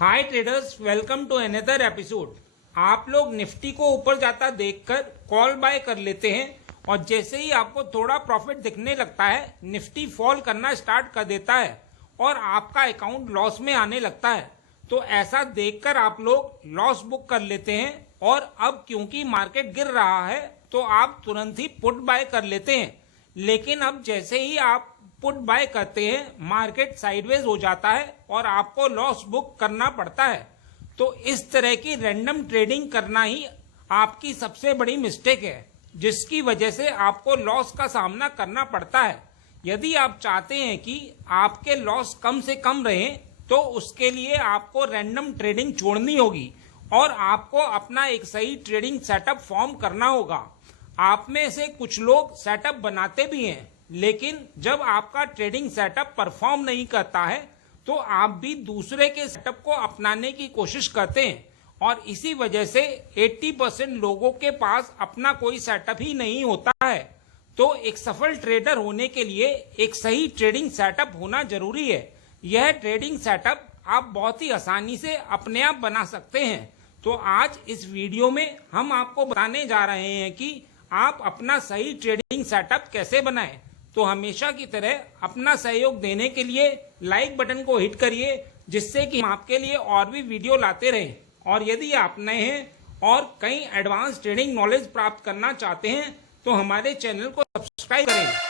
Hi traders, welcome to another episode. आप लोग Nifty को ऊपर जाता देखकर कॉल बाय कर लेते हैं और जैसे ही आपको थोड़ा प्रॉफिट दिखने लगता है निफ्टी फॉल करना स्टार्ट कर देता है और आपका अकाउंट लॉस में आने लगता है। तो ऐसा देखकर आप लोग लॉस बुक कर लेते हैं और अब क्योंकि मार्केट गिर रहा है तो आप तुरंत ही पुट बाय कर लेते हैं। लेकिन अब जैसे ही आप पुट बाय करते हैं मार्केट साइडवेज हो जाता है और आपको लॉस बुक करना पड़ता है। तो इस तरह की रैंडम ट्रेडिंग करना ही आपकी सबसे बड़ी मिस्टेक है, जिसकी वजह से आपको लॉस का सामना करना पड़ता है। यदि आप चाहते हैं कि आपके लॉस कम से कम रहें तो उसके लिए आपको रैंडम ट्रेडिंग छोड़नी होगी और आपको अपना एक सही ट्रेडिंग सेटअप फॉर्म करना होगा। आप में से कुछ लोग सेटअप बनाते भी हैं, लेकिन जब आपका ट्रेडिंग सेटअप परफॉर्म नहीं करता है तो आप भी दूसरे के सेटअप को अपनाने की कोशिश करते हैं और इसी वजह से 80% लोगों के पास अपना कोई सेटअप ही नहीं होता है। तो एक सफल ट्रेडर होने के लिए एक सही ट्रेडिंग सेटअप होना जरूरी है। यह ट्रेडिंग सेटअप आप बहुत ही आसानी से अपने आप बना सकते हैं। तो आज इस वीडियो में हम आपको बताने जा रहे हैं कि आप अपना सही ट्रेडिंग सेटअप कैसे बनाएं। तो हमेशा की तरह अपना सहयोग देने के लिए लाइक बटन को हिट करिए, जिससे कि हम आपके लिए और भी वीडियो लाते रहें। और यदि आप नए हैं और कई एडवांस ट्रेडिंग नॉलेज प्राप्त करना चाहते हैं तो हमारे चैनल को सब्सक्राइब करें।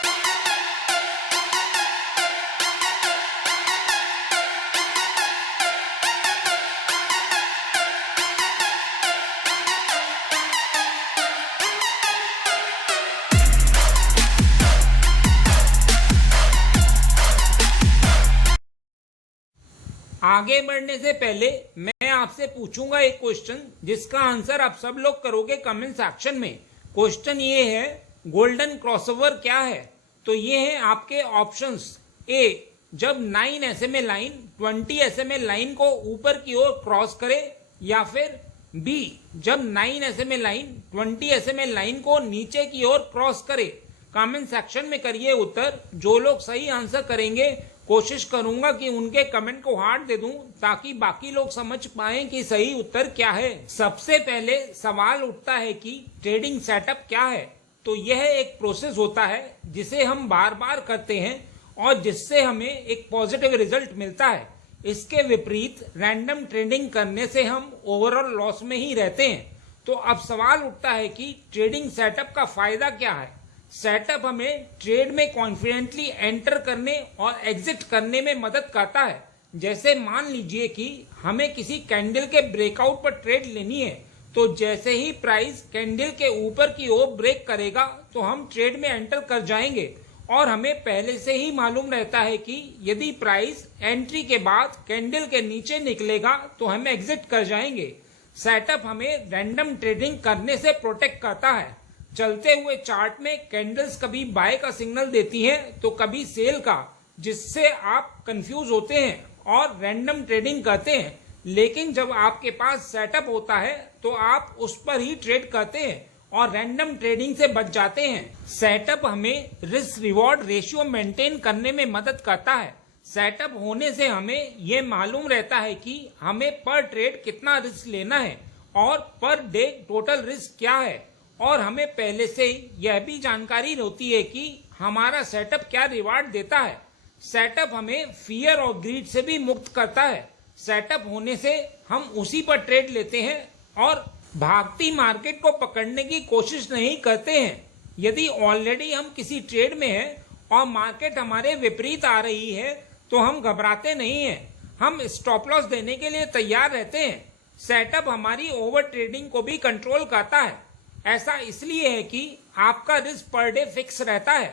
आगे बढ़ने से पहले मैं आपसे पूछूंगा एक क्वेश्चन, जिसका आंसर आप सब लोग करोगे कमेंट सेक्शन में। क्वेश्चन ये है, गोल्डन क्रॉसओवर क्या है? तो ये है आपके ऑप्शंस। ए, जब 9 SMA लाइन 20 SMA लाइन को ऊपर की ओर क्रॉस करे, या फिर बी, जब 9 SMA लाइन 20 SMA लाइन को नीचे की ओर क्रॉस करे। कमेंट सेक्शन में करिए उत्तर। जो लोग सही आंसर करेंगे कोशिश करूंगा कि उनके कमेंट को हार्ट दे दूं, ताकि बाकी लोग समझ पाएं कि सही उत्तर क्या है। सबसे पहले सवाल उठता है कि ट्रेडिंग सेटअप क्या है। तो यह एक प्रोसेस होता है जिसे हम बार बार करते हैं और जिससे हमें एक पॉजिटिव रिजल्ट मिलता है। इसके विपरीत रैंडम ट्रेडिंग करने से हम ओवरऑल लॉस में ही रहते हैं। तो अब सवाल उठता है कि ट्रेडिंग सेटअप का फायदा क्या है। सेटअप हमें ट्रेड में कॉन्फिडेंटली एंटर करने और एग्जिट करने में मदद करता है। जैसे मान लीजिए कि हमें किसी कैंडल के ब्रेकआउट पर ट्रेड लेनी है, तो जैसे ही प्राइस कैंडल के ऊपर की ओर ब्रेक करेगा तो हम ट्रेड में एंटर कर जाएंगे और हमें पहले से ही मालूम रहता है कि यदि प्राइस एंट्री के बाद कैंडल के नीचे निकलेगा तो हम एग्जिट कर जाएंगे। सेटअप हमें रैंडम ट्रेडिंग करने से प्रोटेक्ट करता है। चलते हुए चार्ट में कैंडल्स कभी बाय का सिग्नल देती हैं तो कभी सेल का, जिससे आप कंफ्यूज होते हैं और रैंडम ट्रेडिंग करते हैं। लेकिन जब आपके पास सेटअप होता है तो आप उस पर ही ट्रेड करते हैं और रैंडम ट्रेडिंग से बच जाते हैं। सेटअप हमें रिस्क रिवॉर्ड रेशियो मेंटेन करने में मदद करता है। सेटअप होने से हमें यह मालूम रहता है कि हमें पर ट्रेड कितना रिस्क लेना है और पर डे टोटल रिस्क क्या है, और हमें पहले से ही यह भी जानकारी होती है कि हमारा सेटअप क्या रिवार्ड देता है। सेटअप हमें फियर और ग्रीड से भी मुक्त करता है। सेटअप होने से हम उसी पर ट्रेड लेते हैं और भागती मार्केट को पकड़ने की कोशिश नहीं करते हैं। यदि ऑलरेडी हम किसी ट्रेड में हैं और मार्केट हमारे विपरीत आ रही है तो हम घबराते नहीं हैं, हम स्टॉप लॉस देने के लिए तैयार रहते हैं। सेटअप हमारी ओवर ट्रेडिंग को भी कंट्रोल करता है। ऐसा इसलिए है कि आपका रिस्क पर डे फिक्स रहता है।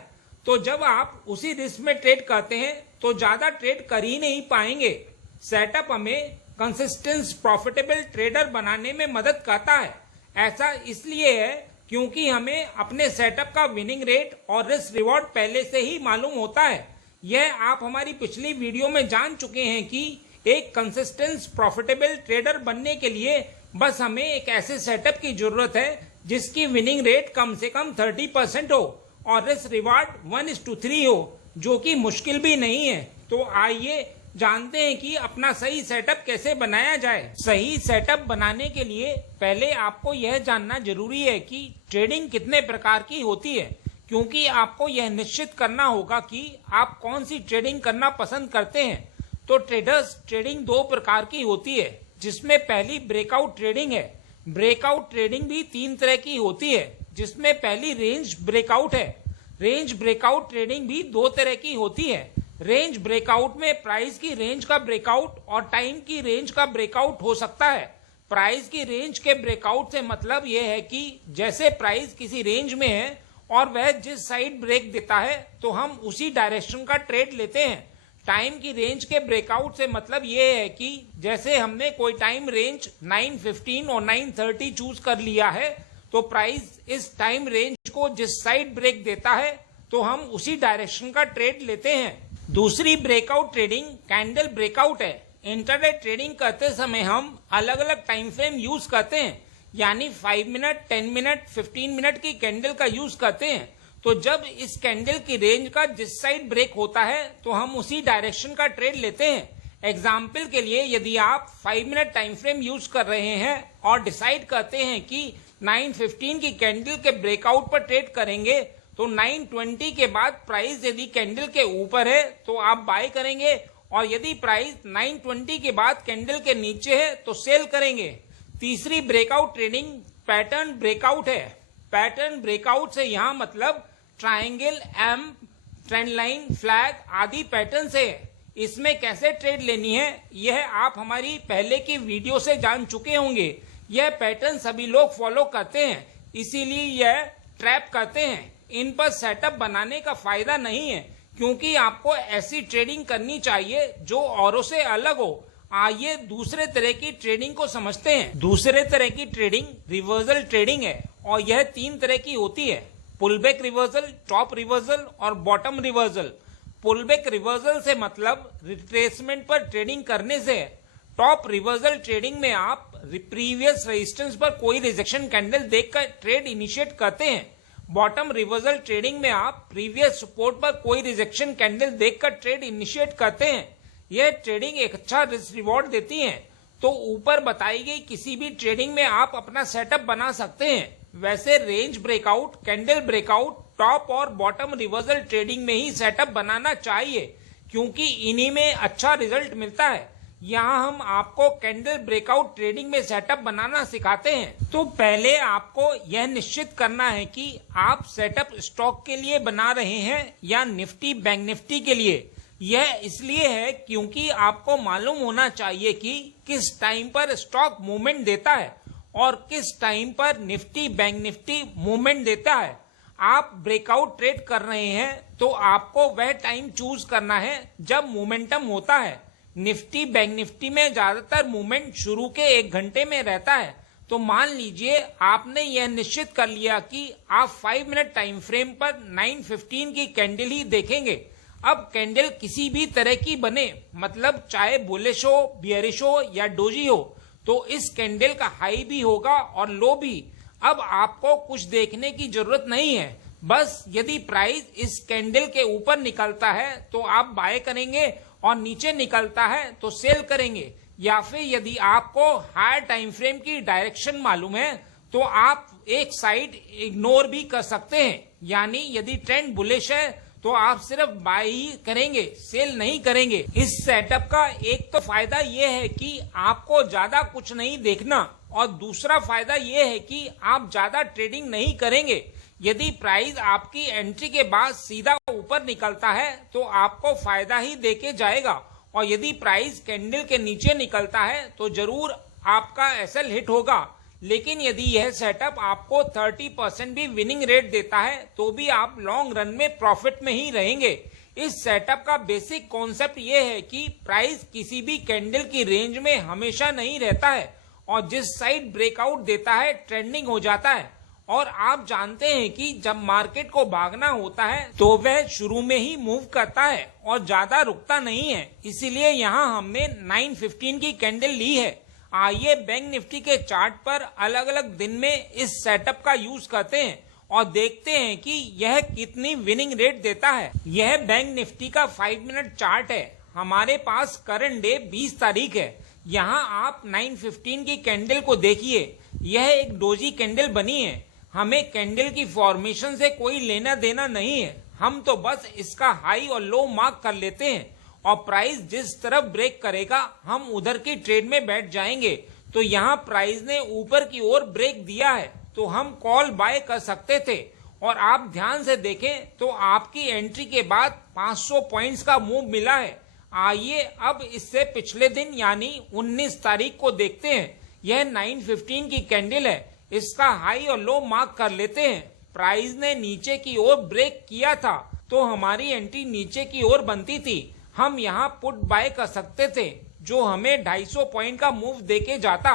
तो जब आप उसी रिस्क में ट्रेड करते हैं तो ज्यादा ट्रेड कर ही नहीं पाएंगे। सेटअप हमें कंसिस्टेंट प्रॉफिटेबल ट्रेडर बनाने में मदद करता है। ऐसा इसलिए है क्योंकि हमें अपने सेटअप का विनिंग रेट और रिस्क रिवॉर्ड पहले से ही मालूम होता है। यह आप हमारी पिछली वीडियो में जान चुके हैं कि एक कंसिस्टेंट प्रॉफिटेबल ट्रेडर बनने के लिए बस हमें एक ऐसे सेटअप की जरूरत है जिसकी विनिंग रेट कम से कम 30% हो और रिस्क रिवार्ड 1:3 हो, जो कि मुश्किल भी नहीं है। तो आइए जानते हैं कि अपना सही सेटअप कैसे बनाया जाए। सही सेटअप बनाने के लिए पहले आपको यह जानना जरूरी है कि ट्रेडिंग कितने प्रकार की होती है, क्योंकि आपको यह निश्चित करना होगा कि आप कौन सी ट्रेडिंग करना पसंद करते हैं। तो ट्रेडर्स ट्रेडिंग दो प्रकार की होती है, जिसमें पहली ब्रेकआउट ट्रेडिंग है। ब्रेकआउट ट्रेडिंग भी तीन तरह की होती है, जिसमें पहली रेंज ब्रेकआउट है। रेंज ब्रेकआउट ट्रेडिंग भी दो तरह की होती है। रेंज ब्रेकआउट में प्राइस की रेंज का ब्रेकआउट और टाइम की रेंज का ब्रेकआउट हो सकता है। प्राइस की रेंज के ब्रेकआउट से मतलब यह है कि जैसे प्राइस किसी रेंज में है और वह जिस साइड ब्रेक देता है तो हम उसी डायरेक्शन का ट्रेड लेते हैं। टाइम की रेंज के ब्रेकआउट से मतलब ये है कि जैसे हमने कोई टाइम रेंज 9:15 और 9:30 चूज कर लिया है, तो प्राइस इस टाइम रेंज को जिस साइड ब्रेक देता है तो हम उसी डायरेक्शन का ट्रेड लेते हैं। दूसरी ब्रेकआउट ट्रेडिंग कैंडल ब्रेकआउट है। इंटरडे ट्रेडिंग करते समय हम अलग अलग टाइम फ्रेम यूज करते हैं, यानी 5 मिनट, 10 मिनट, 15 मिनट की कैंडल का यूज करते हैं। तो जब इस कैंडल की रेंज का जिस साइड ब्रेक होता है तो हम उसी डायरेक्शन का ट्रेड लेते हैं। एग्जाम्पल के लिए यदि आप 5 मिनट टाइम फ्रेम यूज कर रहे हैं और डिसाइड करते हैं कि 9:15 की कैंडल के ब्रेकआउट पर ट्रेड करेंगे, तो 9:20 के बाद प्राइस यदि कैंडल के ऊपर है तो आप बाय करेंगे, और यदि प्राइस 9:20 के बाद कैंडल के नीचे है तो सेल करेंगे। तीसरी ब्रेकआउट ट्रेडिंग पैटर्न ब्रेकआउट है। पैटर्न ब्रेकआउट से यहाँ मतलब triangle, M, trend line, flag आदि पैटर्न से। इसमें कैसे ट्रेड लेनी है यह आप हमारी पहले की वीडियो से जान चुके होंगे। यह पैटर्न सभी लोग फॉलो करते हैं, इसीलिए यह ट्रैप करते हैं। इन पर सेटअप बनाने का फायदा नहीं है, क्योंकि आपको ऐसी ट्रेडिंग करनी चाहिए जो औरों से अलग हो। आइए दूसरे तरह की ट्रेडिंग को समझते हैं। दूसरे तरह की ट्रेडिंग रिवर्सल ट्रेडिंग है, और यह तीन तरह की होती है: पुलबैक रिवर्सल, टॉप रिवर्सल और बॉटम रिवर्सल। पुलबैक रिवर्सल से मतलब रिट्रेसमेंट पर ट्रेडिंग करने से। टॉप रिवर्सल ट्रेडिंग में आप प्रीवियस रेजिस्टेंस पर कोई रिजेक्शन कैंडल देखकर ट्रेड इनिशिएट करते हैं। बॉटम रिवर्सल ट्रेडिंग में आप प्रीवियस सपोर्ट पर कोई रिजेक्शन कैंडल देखकर ट्रेड इनिशिएट करते हैं। यह ट्रेडिंग एक अच्छा रिस्क रिवॉर्ड देती है। तो ऊपर बताई गई किसी भी ट्रेडिंग में आप अपना सेटअप बना सकते हैं। वैसे range breakout, candle breakout, top और बॉटम रिवर्सल ट्रेडिंग में ही सेटअप बनाना चाहिए, क्योंकि इन्हीं में अच्छा रिजल्ट मिलता है। यहाँ हम आपको कैंडल ब्रेकआउट ट्रेडिंग में सेटअप बनाना सिखाते हैं। तो पहले आपको यह निश्चित करना है कि आप सेटअप स्टॉक के लिए बना रहे हैं या निफ्टी बैंक निफ्टी के लिए। यह इसलिए है क्योंकि आपको मालूम होना चाहिए कि किस टाइम पर स्टॉक मूवमेंट देता है और किस टाइम पर निफ्टी बैंक निफ्टी मूवमेंट देता है। आप ब्रेकआउट ट्रेड कर रहे हैं तो आपको वह टाइम चूज करना है जब मोमेंटम होता है। निफ्टी बैंक निफ्टी में ज्यादातर मूवमेंट शुरू के 1 घंटे में रहता है। तो मान लीजिए आपने यह निश्चित कर लिया कि आप 5 मिनट टाइम फ्रेम पर 9:15 की कैंडल ही देखेंगे। अब कैंडल किसी भी तरह की बने, मतलब चाहे बुलिश हो, बियरिश हो या डोजी हो, तो इस कैंडल का हाई भी होगा और लो भी। अब आपको कुछ देखने की जरूरत नहीं है, बस यदि प्राइस इस कैंडल के ऊपर निकलता है तो आप बाय करेंगे और नीचे निकलता है तो सेल करेंगे। या फिर यदि आपको हायर टाइम फ्रेम की डायरेक्शन मालूम है तो आप एक साइड इग्नोर भी कर सकते हैं, यानी यदि ट्रेंड बुलिश है तो आप सिर्फ बाय ही करेंगे, सेल नहीं करेंगे। इस सेटअप का एक तो फायदा ये है कि आपको ज्यादा कुछ नहीं देखना, और दूसरा फायदा ये है कि आप ज्यादा ट्रेडिंग नहीं करेंगे। यदि प्राइस आपकी एंट्री के बाद सीधा ऊपर निकलता है तो आपको फायदा ही देके जाएगा, और यदि प्राइस कैंडल के नीचे निकलता है तो जरूर आपका एसएल हिट होगा। लेकिन यदि यह सेटअप आपको 30% भी विनिंग रेट देता है तो भी आप लॉन्ग रन में प्रॉफिट में ही रहेंगे। इस सेटअप का बेसिक कॉन्सेप्ट यह है कि प्राइस किसी भी कैंडल की रेंज में हमेशा नहीं रहता है, और जिस साइड ब्रेकआउट देता है ट्रेंडिंग हो जाता है। और आप जानते हैं कि जब मार्केट को भागना होता है तो वह शुरू में ही मूव करता है और ज्यादा रुकता नहीं है। इसीलिए यहाँ हमने 9:15 की कैंडल ली है। आइए बैंक निफ्टी के चार्ट पर अलग अलग दिन में इस सेटअप का यूज करते हैं और देखते हैं कि यह कितनी विनिंग रेट देता है। यह बैंक निफ्टी का 5 मिनट चार्ट है। हमारे पास करंट डे 20 तारीख है। यहाँ आप 9:15 की कैंडल को देखिए, यह एक डोजी कैंडल बनी है। हमें कैंडल की फॉर्मेशन से कोई लेना देना नहीं है, हम तो बस इसका हाई और लो मार्क कर लेते हैं और प्राइस जिस तरफ ब्रेक करेगा हम उधर की ट्रेड में बैठ जाएंगे। तो यहाँ प्राइस ने ऊपर की ओर ब्रेक दिया है तो हम कॉल बाय कर सकते थे और आप ध्यान से देखें तो आपकी एंट्री के बाद 500 पॉइंट्स का मूव मिला है। आइए अब इससे पिछले दिन यानी 19 तारीख को देखते हैं। यह 9:15 की कैंडल है, इसका हाई और लो मार्क कर लेते हैं। प्राइस ने नीचे की ओर ब्रेक किया था तो हमारी एंट्री नीचे की ओर बनती थी। हम यहाँ पुट बाय कर सकते थे जो हमें 250 पॉइंट का मूव देके जाता।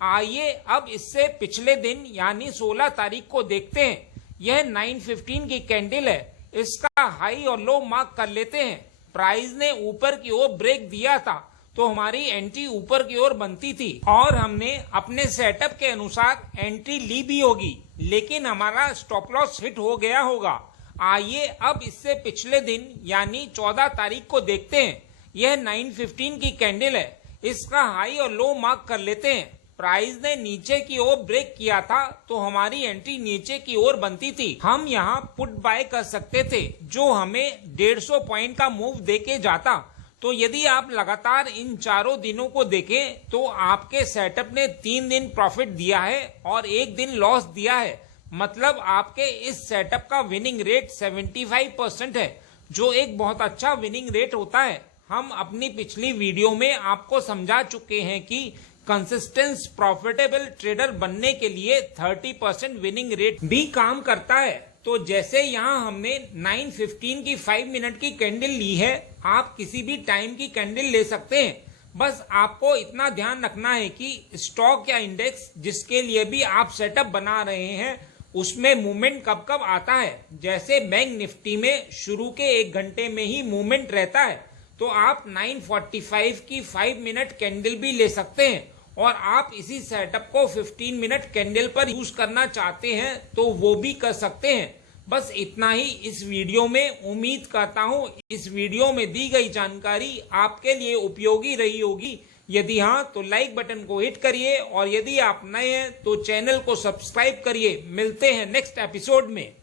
आइए अब इससे पिछले दिन यानी 16 तारीख को देखते हैं। यह 9:15 की कैंडल है, इसका हाई और लो मार्क कर लेते हैं। प्राइस ने ऊपर की ओर ब्रेक दिया था तो हमारी एंट्री ऊपर की ओर बनती थी और हमने अपने सेटअप के अनुसार एंट्री ली भी होगी, लेकिन हमारा स्टॉप लॉस हिट हो गया होगा। आइए अब इससे पिछले दिन यानी 14 तारीख को देखते हैं। यह 9:15 की कैंडल है, इसका हाई और लो मार्क कर लेते हैं। प्राइस ने नीचे की ओर ब्रेक किया था तो हमारी एंट्री नीचे की ओर बनती थी। हम यहाँ पुट बाय कर सकते थे जो हमें 150 पॉइंट का मूव देके जाता। तो यदि आप लगातार इन चारों दिनों को देखें तो आपके सेटअप ने 3 दिन प्रॉफिट दिया है और 1 दिन लॉस दिया है। मतलब आपके इस सेटअप का विनिंग रेट 75% है, जो एक बहुत अच्छा विनिंग रेट होता है। हम अपनी पिछली वीडियो में आपको समझा चुके हैं कि कंसिस्टेंट प्रॉफिटेबल ट्रेडर बनने के लिए 30% विनिंग रेट भी काम करता है। तो जैसे यहाँ हमने 9:15 की 5 मिनट की कैंडल ली है, आप किसी भी टाइम की कैंडल ले सकते हैं। बस आपको इतना ध्यान रखना है कि स्टॉक या इंडेक्स जिसके लिए भी आप सेटअप बना रहे हैं उसमें मूवमेंट कब कब आता है। जैसे बैंक निफ्टी में शुरू के 1 घंटे में ही मूवमेंट रहता है, तो आप 9:45 की 5 मिनट कैंडल भी ले सकते हैं और आप इसी सेटअप को 15 मिनट कैंडल पर यूज करना चाहते हैं तो वो भी कर सकते हैं। बस इतना ही इस वीडियो में। उम्मीद करता हूँ इस वीडियो में दी गई जानकारी आपके लिए उपयोगी रही होगी। यदि हाँ तो लाइक बटन को हिट करिए और यदि आप नए हैं तो चैनल को सब्सक्राइब करिए। मिलते हैं नेक्स्ट एपिसोड में।